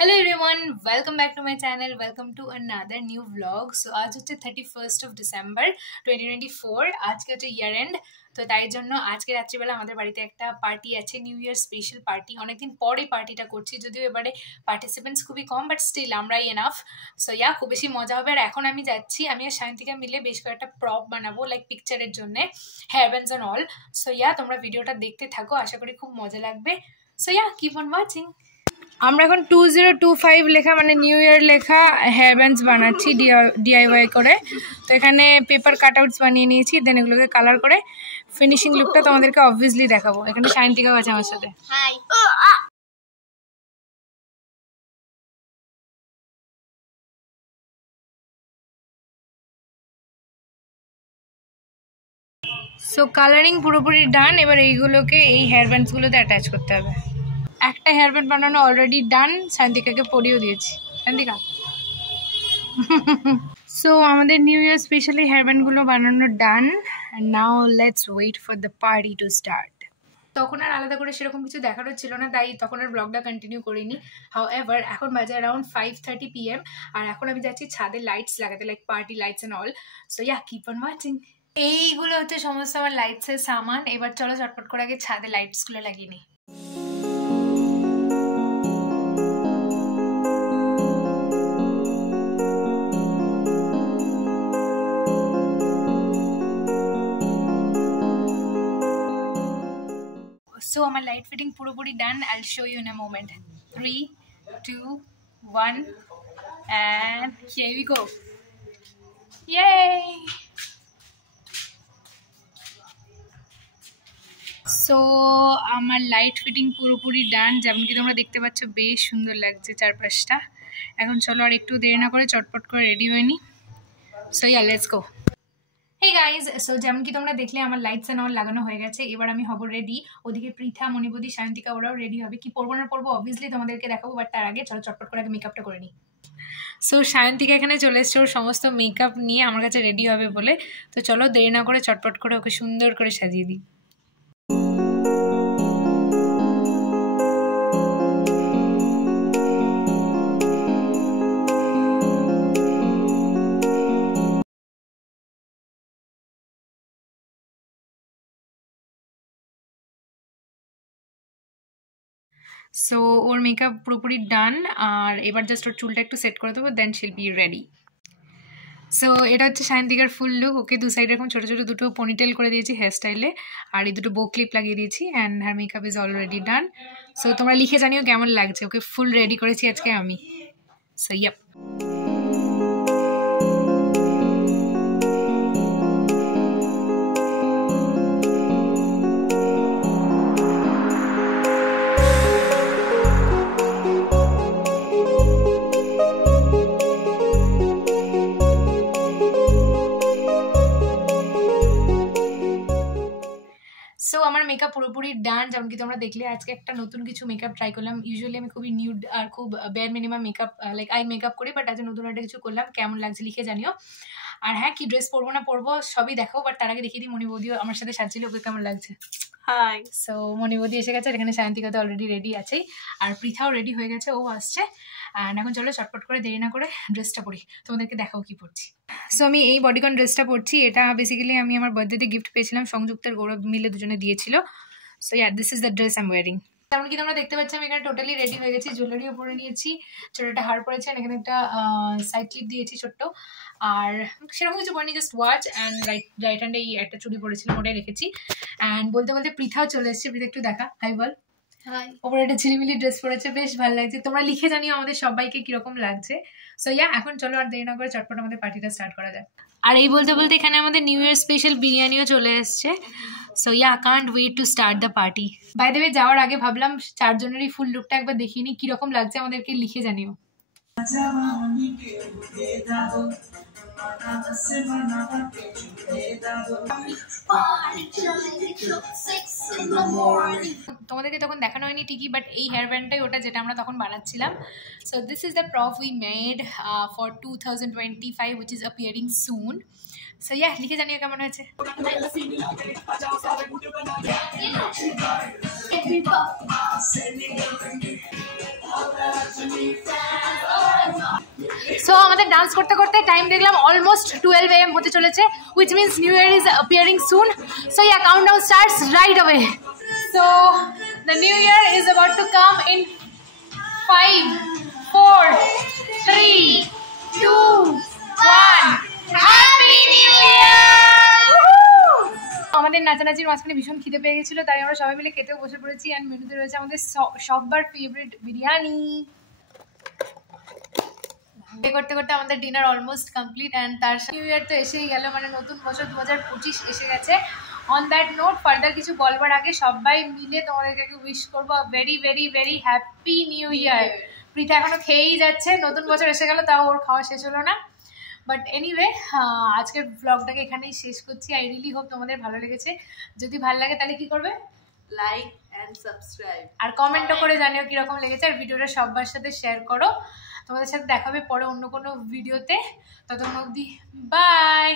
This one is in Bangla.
Hello everyone, welcome back to my channel. Welcome to another new vlog. So আজ হচ্ছে 31st of December 2024. আজকে হচ্ছে ইয়ার এন্ড। তো তাই জন্য আজকে রাত্রিবেলা আমাদের বাড়িতে একটা পার্টি আছে, নিউ ইয়ার স্পেশাল পার্টি। অনেকদিন পরে পার্টিটা করছি, যদিও এবারে পার্টিসিপেন্টস খুবই কম, বাট স্টিল আমরাই এনাফ। সো খুব বেশি মজা হবে। আর এখন আমি যাচ্ছি, আমি আর শান্তিকা মিলে বেশ কয়েকটা প্রপ বানাবো, লাইক পিকচারের জন্য, hair bands and all. So তোমরা ভিডিওটা দেখতে থাকো, আশা করি খুব মজা লাগবে। So keep on watching. আমরা এখন 2025 লেখা মানে নিউ ইয়ার লেখা হেয়ার ব্যান্ডস বানাচ্ছি ডিআইওয়াই করে। তো এখানে পেপার কাটআউটস বানিয়ে নিয়েছি, দেন এগুলোকে কালার করে ফিনিশিং লুকটা তোমাদেরকে অবভিয়াসলি দেখাবো। এখানে শান্তিকাও আছে আমার সাথে। হাই। সো কালারিং পুরোপুরি ডান। এবার এইগুলোকে এই হেয়ার ব্যান্ডসগুলোতে অ্যাটাচ করতে হবে। একটা হেয়ার ব্যান্ড বানানো অলরেডি ডান, শান্তিকাকে পরিয়েও দিয়েছি। শান্তিকা সো আমাদের নিউ ইয়ার স্পেশালি হেয়ার ব্যান্ডগুলো বানানো done. And now let's wait for the party to start. তখন আর আলাদা করে সেরকম কিছু দেখারও ছিল না, তাই তখন আর ব্লগটা কন্টিনিউ করিনি। হাউএভার এখন বাজে অ্যারাউন্ড 5:30 PM, আর এখন আমি যাচ্ছি ছাদে লাইটস লাগাতে, like party lights and all. So keep on watching. এইগুলো হচ্ছে সমস্ত আমার লাইটসের সামান। এবার চলো চটপট করে আগে ছাদে লাইটসগুলো লাগিয়ে নিই। So my light fitting purupuri done. I'll show you in a moment. 3, 2, 1 and here we go. Yay! So আমার লাইট ফিটিং পুরোপুরি ডান। যেমন কি তোমরা দেখতে পাচ্ছ বেশ সুন্দর লাগছে চারপাশটা। এখন চলো আর একটু দেরি না করে চটপট করে রেডি হয়ে নি। So let's go. Hey guys, so যেমন কি তোমরা দেখলে আমার লাইটস অ্যান্ড অল লাগানো হয়ে গেছে। এবার আমি হব রেডি। ওদিকে পৃথা, মণিবতী, শান্তিকা ওরাও রেডি হবে। কি পরবো না পরবো অবভিয়াসলি তোমাদেরকে দেখাবো, বাট তার আগে চলো চটপট করে আগে মেকআপটা করে নিই। সো শান্তিকা এখানে চলে এসছে ওর সমস্ত মেকআপ নিয়ে আমার কাছে রেডি হবে বলে। তো চলো দেরি না করে চটপট করে ওকে সুন্দর করে সাজিয়ে দিই। সো ওর মেকআপ পুরোপুরি ডান, আর এবার জাস্ট ওর চুলটা একটু সেট করে দেবো, দেন শিল বি রেডি। সো এটা হচ্ছে শান্তিকার ফুল লুক। ওকে দু সাইড এরকম ছোটো ছোটো দুটো পনিটেল করে দিয়েছি হেয়ার স্টাইলে, আর এই দুটো বো ক্লিপ লাগিয়ে দিয়েছি, and her makeup is already done. So তোমরা লিখে জানিও কেমন লাগছে। ওকে ফুল রেডি করেছি আজকে আমি। সো সো আমার মেকআপ পুরোপুরি ডান। যেমন কি তোমরা দেখলে আজকে একটা নতুন কিছু মেকআপ ট্রাই করলাম। ইউজুয়ালি আমি খুবই নিউড আর খুব bear minimum makeup like eye makeup করি, বাট আজকে নতুন একটা কিছু করলাম। কেমন লাগছে লিখে জানিও। আর কি ড্রেস পরবো না পরবো সবই দেখাও, বাট তার আগে দেখিয়ে দিই মণিবদিও আমার সাথে সাজছিল। ওকে কেমন লাগছে? হাই। সো মণিবদি এসে গেছে, এখানে শান্তিকা তো অলরেডি রেডি আছেই, আর পৃথাও রেডি হয়ে গেছে, ও আসছে। অ্যান্ড এখন চলো চটপট করে দেরি না করে ড্রেসটা পরি, তোমাদেরকে দেখাও কি পরছি। সো আমি এই বডিকন ড্রেসটা পরছি। এটা বেসিক্যালি আমি আমার বার্থডেতে গিফট পেয়েছিলাম, সংযুক্তার গৌরব মিলে দুজনে দিয়েছিল। So this is the dress I am wiring. তেমন কি তোমরা দেখতে পাচ্ছ আমি এখানে টোটালি রেডি হয়ে গেছি। জুয়েলারিও পরে নিয়েছি, ছোটো একটা হার পরেছি, এখানে একটা সাইড ক্লিপ দিয়েছি ছোট্ট। আর সেরকম কিছু পরিনি, জাস্ট ওয়াচ অ্যান্ড রাইট হ্যান্ডে এই একটা চুড়ি পরেছিলাম, ওটাই রেখেছি। অ্যান্ড বলতে বলতে পৃথাও চলে এসেছে। পৃথা একটু দেখা, হাই বল। ওপরে একটা ঝিলিমিলি ড্রেস পরেছে, বেশ ভালো লাগছে। তোমরা লিখে জানিও আমাদের সবাইকে কিরকম লাগছে। সো এখন চলো আর দেরি না করে চটপট আমাদের পার্টিটা স্টার্ট করা যায়। আর এই বলতে বলতে এখানে আমাদের নিউ ইয়ার স্পেশাল বিরিয়ানিও চলে এসছে। So can't wait to start the party. By the way যাওয়ার আগে ভাবলাম চারজনেরই ফুল লুকটা একবার দেখিয়ে নিই, কিরকম লাগছে আমাদেরকে লিখে জানিও। তোমাদেরকে তখন দেখানো হয়নি ঠিকই, বাট এই হেয়ার ব্যান্ডটাই ওটা যেটা আমরা তখন বানাচ্ছিলাম। So this is the prop we made for 2025 which is appearing soon. So লিখে জানিও কেমন হয়েছে। ডান্স করতে করতে টাইম দেখলাম অলমোস্ট 12 AM হতে চলেছে, which means New Year is appearing soon. So yeah, countdown starts right away. So the New Year is about to come in 5, 4, 3, 2, 1. Happy New Year! আমাদের নাচানাচির মাঝখানে ভীষণ খিদে পেয়ে গেছিল, তাই আমরা সবাই মিলে খেতেও বসে পড়েছি। অ্যান্ড মেনুতে রয়েছে আমাদের সববার ফেভারিট বিরিয়ানি। করতে করতে আমাদের ডিনার অলমোস্ট কমপ্লিট। অ্যান্ড তার সাথে নিউ ইয়ার তো এসেই গেল, মানে নতুন বছর 2025 এসে গেছে। অন দ্যাট নোট ফার্দার কিছু বলবার আগে সবাই মিলে তোমাদেরকে উইশ করবো very very very happy new year. Prita এখনো খেয়েই যাচ্ছে, নতুন বছর এসে গেল তাও ওর খাওয়া শেষ হলো না। বাট এনিওয়ে, আজকের ব্লগটাকে এখানেই শেষ করছি। আই রিয়েলি হোপ তোমাদের ভালো লেগেছে। যদি ভালো লাগে তাহলে কি করবে? লাইক এন্ড সাবস্ক্রাইব আর কমেন্টও করে জানিও কিরকম লেগেছে। আর ভিডিওটা সবার সাথে শেয়ার করো। তোমাদের সাথে দেখাবে পরে অন্য কোনো ভিডিওতে। ততক্ষণ অবধি বাই।